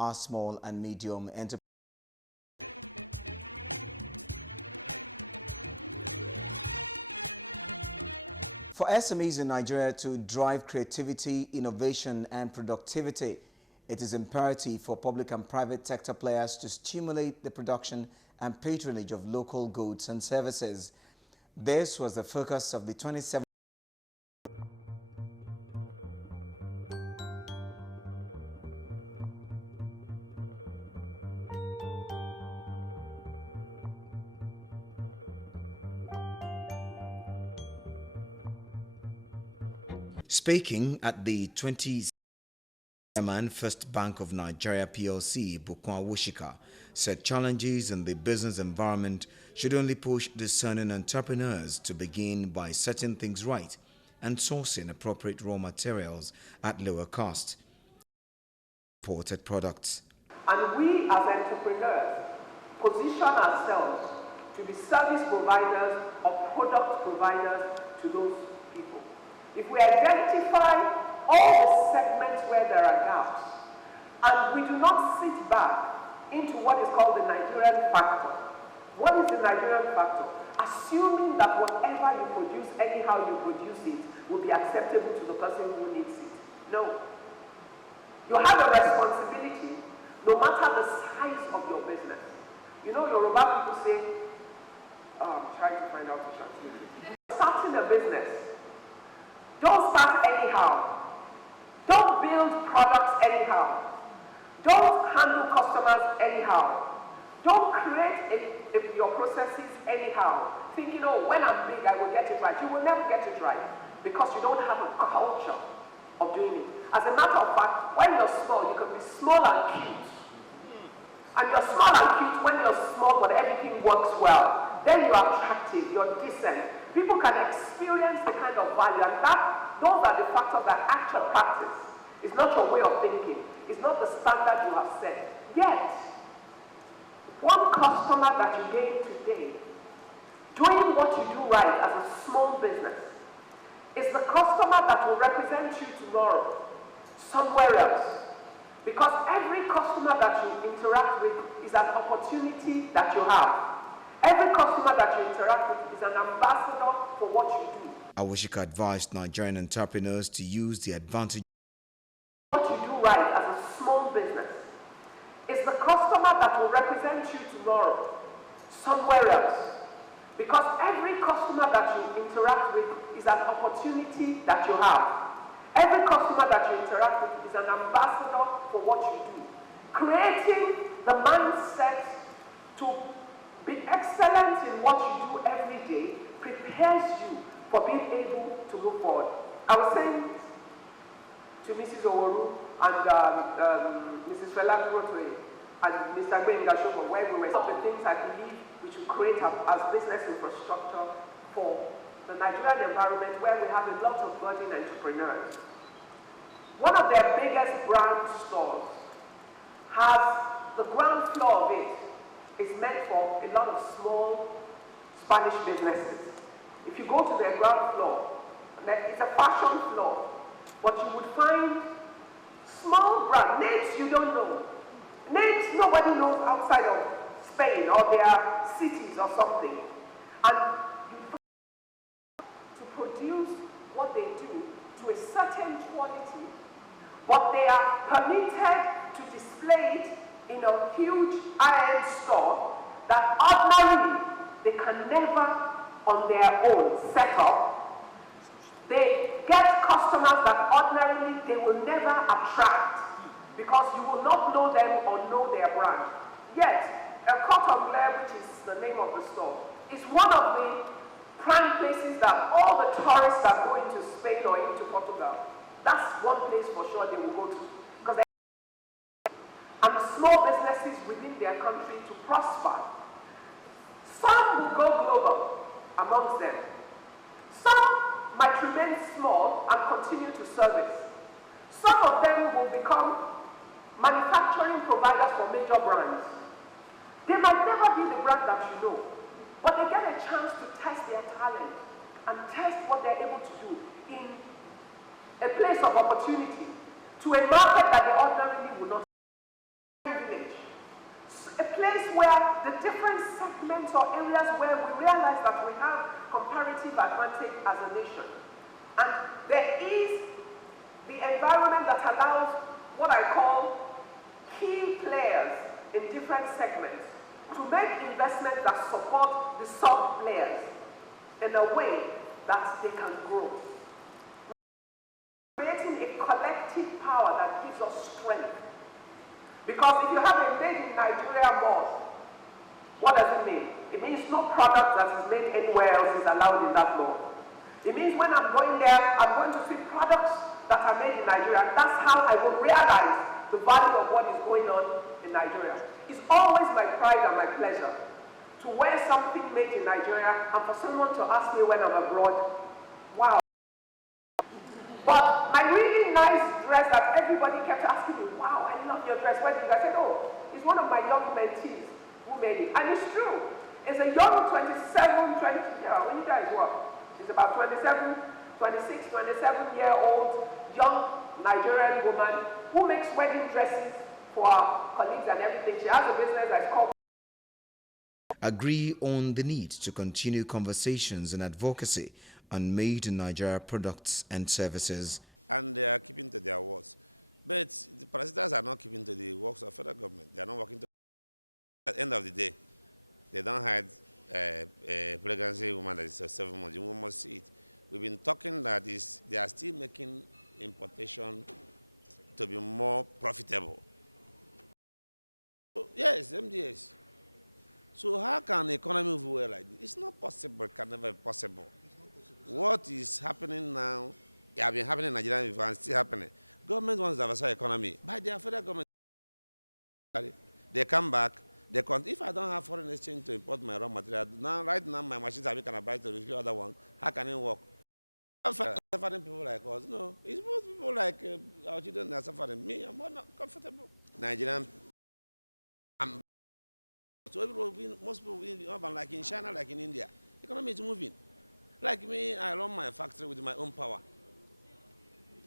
are small and medium enterprises. For SMEs in Nigeria to drive creativity, innovation and productivity, it is imperative for public and private sector players to stimulate the production and patronage of local goods and services. This was the focus of the 27th Speaking at the 20th First Bank of Nigeria PLC, Bukwa Woshika, said challenges in the business environment should only push discerning entrepreneurs to begin by setting things right and sourcing appropriate raw materials at lower cost. Imported products. And we as entrepreneurs position ourselves to be service providers or product providers to those people. If we identify all the segments where there are gaps, and we do not sit back into what is called the Nigerian factor. What is the Nigerian factor? Assuming that whatever you produce, anyhow you produce it, will be acceptable to the person who needs it. No. You have a responsibility, no matter the size of your business. You know, Yoruba people say, I'm trying to find out to translate it. Starting a business, don't start anyhow. Don't build products anyhow. Don't handle customers anyhow. Don't create your processes anyhow, thinking, oh, when I'm big, I will get it right. You will never get it right because you don't have a culture of doing it. As a matter of fact, when you're small, you can be small and cute. And you're small and cute when you're small, but everything works well. Then you're attractive, you're decent. People can experience the kind of value, and those are the factors that actual practice. It's not your way of thinking. It's not the standard you have set. Yet, one customer that you gain today, doing what you do right as a small business, is the customer that will represent you tomorrow, somewhere else. Because every customer that you interact with is an opportunity that you have. Every customer that you interact with is an ambassador for what you do. Awashika advised Nigerian entrepreneurs to use the advantage. What you do right as a small business is the customer that will represent you tomorrow, somewhere else. Because every customer that you interact with is an opportunity that you have. Every customer that you interact with is an ambassador for what you do. Creating the mindset to be excellent in what you do every day prepares you for being able to move forward. I was saying to Mrs. Oworu and Mrs. Fela Kurotwe and Mr. Gbenga Shoko, where we were, some of the things I believe we should create as business infrastructure for the Nigerian environment where we have a lot of budding entrepreneurs. One of their biggest brand stores has the ground floor of it is meant for a lot of small Spanish businesses. If you go to their ground floor, it's a fashion floor, but you would find small brand names you don't know. Names nobody knows outside of Spain or their cities or something. And to produce what they do to a certain quality, but they are permitted to display it in a huge high-end store that ordinarily they can never on their own set up. They get customers that ordinarily they will never attract because you will not know them or know their brand. Yet, a Cotton Glare, which is the name of the store, is one of the prime places that all the tourists are going to Spain or into Portugal. That's one place for sure they will go to. Because and small businesses within their country to prosper. Some will go global amongst them. Some might remain small and continue to service. Some of them will become manufacturing providers for major brands. They might never be the brand that you know, but they get a chance to test their talent and test what they're able to do in a place of opportunity to a market that they ordinarily would not. different segments or areas where we realize that we have comparative advantage as a nation. And there is the environment that allows what I call key players in different segments to make investments that support the sub-players in a way that they can grow. Creating a collective power that gives us strength. Because if you have a made in Nigeria mall, what does it mean? It means no product that is made anywhere else is allowed in that mall. It means when I'm going there, I'm going to see products that are made in Nigeria. That's how I will realize the value of what is going on in Nigeria. It's always my pride and my pleasure to wear something made in Nigeria and for someone to ask me when I'm abroad, wow. But my really nice dress that everybody kept asking me, wow, I love your dress. Where did you? I said, oh, it's one of my young mentees who made it. And it's true. It's a young 27, 20, yeah, when you guys work, she's about 27, 26, 27-year-old young Nigerian woman who makes wedding dresses for our colleagues and everything. She has a business that's called agree on the need to continue conversations and advocacy on made in Nigeria products and services. And they are keeping to their words. But the parasitars are not keeping to the works of federal government. They are not working to. At the end of the day, they don't hide a pregnancy woman that is 7 months. You must see it. We've been talking that they are still making importation to be more profitable. So, yes, MDS. So how can the economy move well like this? It's not possible. It can never be possible. What is happening now, it has been happening in Nigeria before and still happening. Government wants to diversify the economy. By their federal government, they come back. If I don't have foreign exchange to import my raw material, right now my machines are making a buy to the other one. How can it work? Suffering people like us. No, it's most people like our children that are suffering. Me, I'm more not comfortable. Nigerian. So most people in urban, like in China, like in India, the economy is moving. Like me, I run my factory with my own power.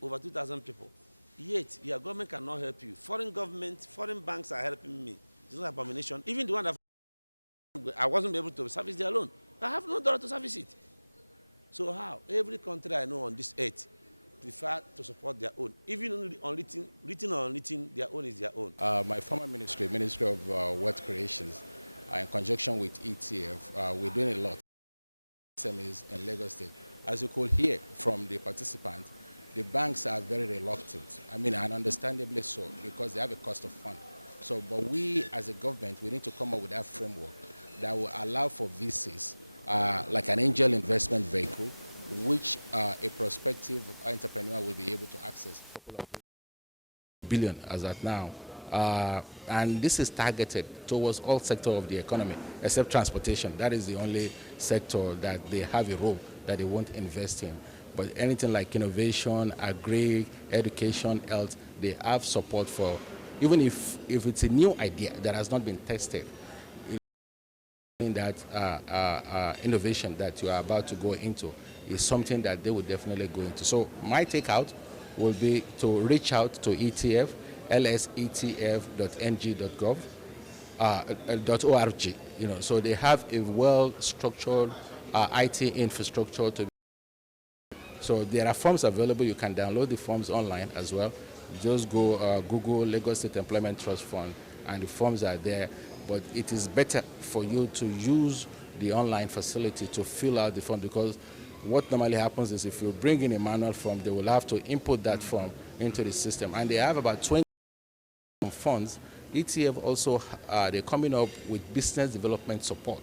Over 2,000 people. Yet, your government cannot help you. Foreign government, foreign banks are helping me. It's not an abomination. Even the one that I wasn't able to service their loan. I have no dollar to service it. So how? Every country I know on this earth prefer to support their own. Even on written or unwritten, their own is their own. My former ministry, Ministry of Wealth Creations, in conjunction with ETF, we're doing a lot. SMEs in Lagos State. As you could hear from the participants, the banks are very reluctant. I mean, and understandably so, because they have a cost of fund. So, but we as a government, we need to come up with that framework that will allow for VCs, like an angel investment vehicle, which a prospective entrepreneur will be able to access a couple of billion as at now. And this is targeted towards all sectors of the economy, except transportation. That is the only sector that they have a role that they won't invest in. But anything like innovation, agri, education, health, they have support for, even if it's a new idea that has not been tested, that innovation that you are about to go into is something that they will definitely go into. So my takeout will be to reach out to ETF, lsetf.ng.gov, so they have a well-structured IT infrastructure to. So there are forms available. You can download the forms online as well. Just go Google Lagos State Employment Trust Fund, and the forms are there. But it is better for you to use the online facility to fill out the form, because what normally happens is if you bring in a manual form, they will have to input that form into the system. And they have about 20 funds. ETF also, they're coming up with business development support,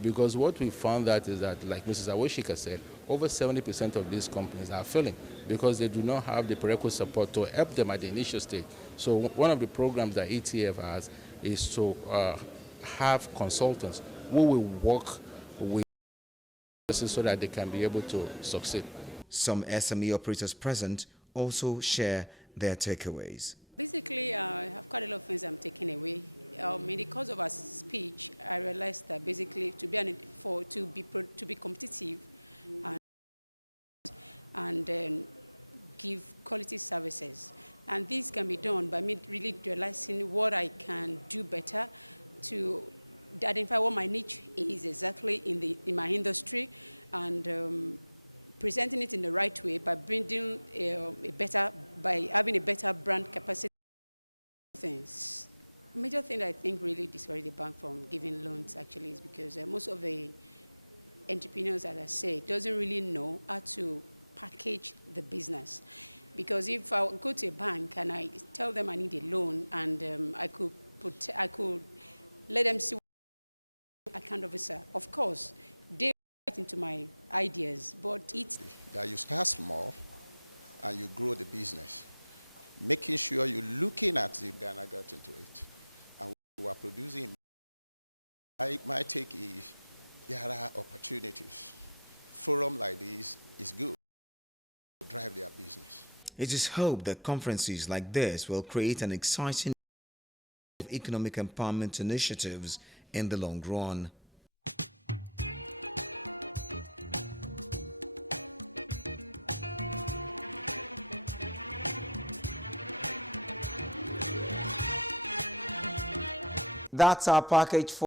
because what we found that is that, like Mrs. Awoshika said, over 70% of these companies are failing because they do not have the prerequisite support to help them at the initial stage. So one of the programs that ETF has is to have consultants who will work with so that they can be able to succeed. Some SME operators present also share their takeaways. Basically, I have quite a lot of things I'm taking away. In the course of our speech, I realized that basically to be competitive and give quality services, and this can be done by me really realizing what I can do better to identify what my niche is exactly in my industry, and presenting it in the right way by building by having a better brand capacity. Things. Major thing I think really discourage the bank from giving loans actually is because most of the entrepreneurs, as I say, doesn't really know how to package the business. Because if I go to a bank and I tell them I need a loan, and I could let them see what account officer, of course, they get into my ideas, but it's that you start small and you grow the business, making sure you're looking at if Ghana got into it. And we are producing. My take is there are opportunities. Forum like this is good to drive their business. It is hoped that conferences like this will create an exciting of economic empowerment initiatives in the long run. That's our package for